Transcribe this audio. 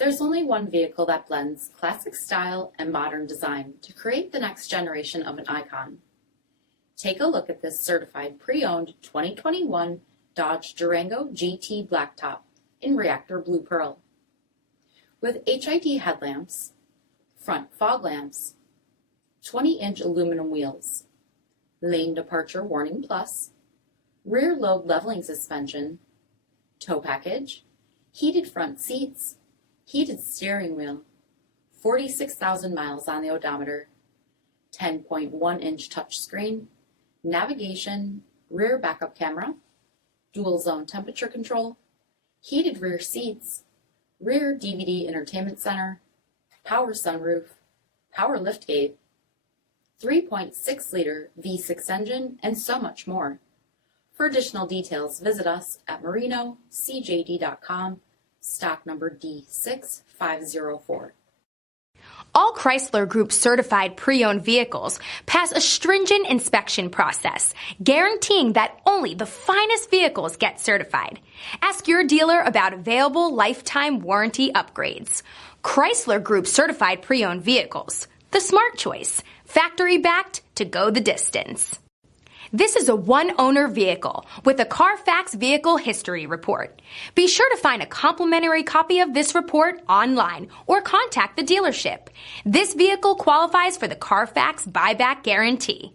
There's only one vehicle that blends classic style and modern design to create the next generation of an icon. Take a look at this certified pre-owned 2021 Dodge Durango GT Blacktop in Reactor Blue Pearl. With HID headlamps, front fog lamps, 20-inch aluminum wheels, lane departure warning plus, rear load leveling suspension, tow package, heated front seats, heated steering wheel, 46,000 miles on the odometer, 10.1-inch touchscreen, navigation, rear backup camera, dual zone temperature control, heated rear seats, rear DVD entertainment center, power sunroof, power liftgate, 3.6-liter V6 engine, and so much more. For additional details, visit us at marinocjd.com, stock number D6504. All Chrysler Group certified pre-owned vehicles pass a stringent inspection process, guaranteeing that only the finest vehicles get certified. Ask your dealer about available lifetime warranty upgrades. Chrysler Group certified pre-owned vehicles, the smart choice, factory backed to go the distance. This is a one-owner vehicle with a CARFAX vehicle history report. Be sure to find a complimentary copy of this report online or contact the dealership. This vehicle qualifies for the CARFAX buyback guarantee.